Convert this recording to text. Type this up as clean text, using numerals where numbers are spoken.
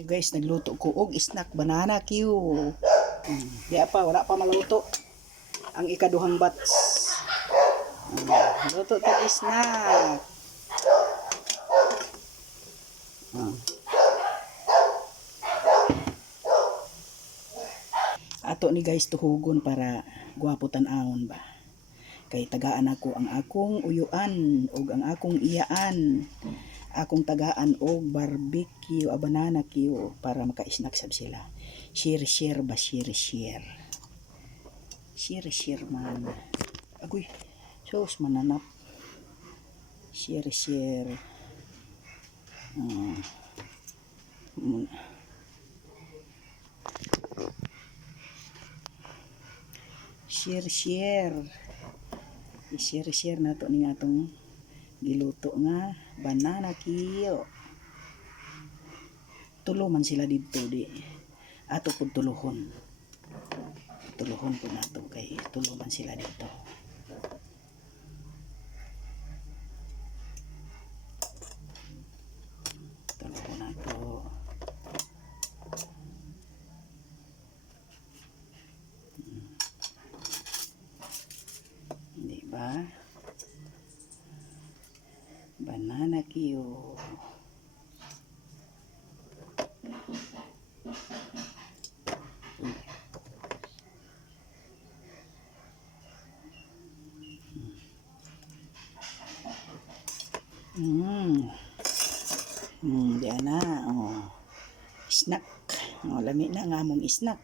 Ay guys, nagluto ko og snack banana Q. Di pa, wala pa maluto. Ang ikaduhang batch. Luto tag snack. Ato ni guys tuhugon para gwapo tan-awon ba. Kay tagaan ako ang akong uyuan ug ang akong iyaan. Akong tagaan og barbecue a banana Q para maka-snack sab sila. Share ba share. Share man. Agoy, sus mananap. Share. Share nato ning atong giluto nga banana Q. Tulo man sila didto di. Ato pud tuluhon po nato kay tulo man sila dito. Tulo nato. Di ba? Banana Q. Diyan na. Oh. Snack. Oh, lami na nga among snack.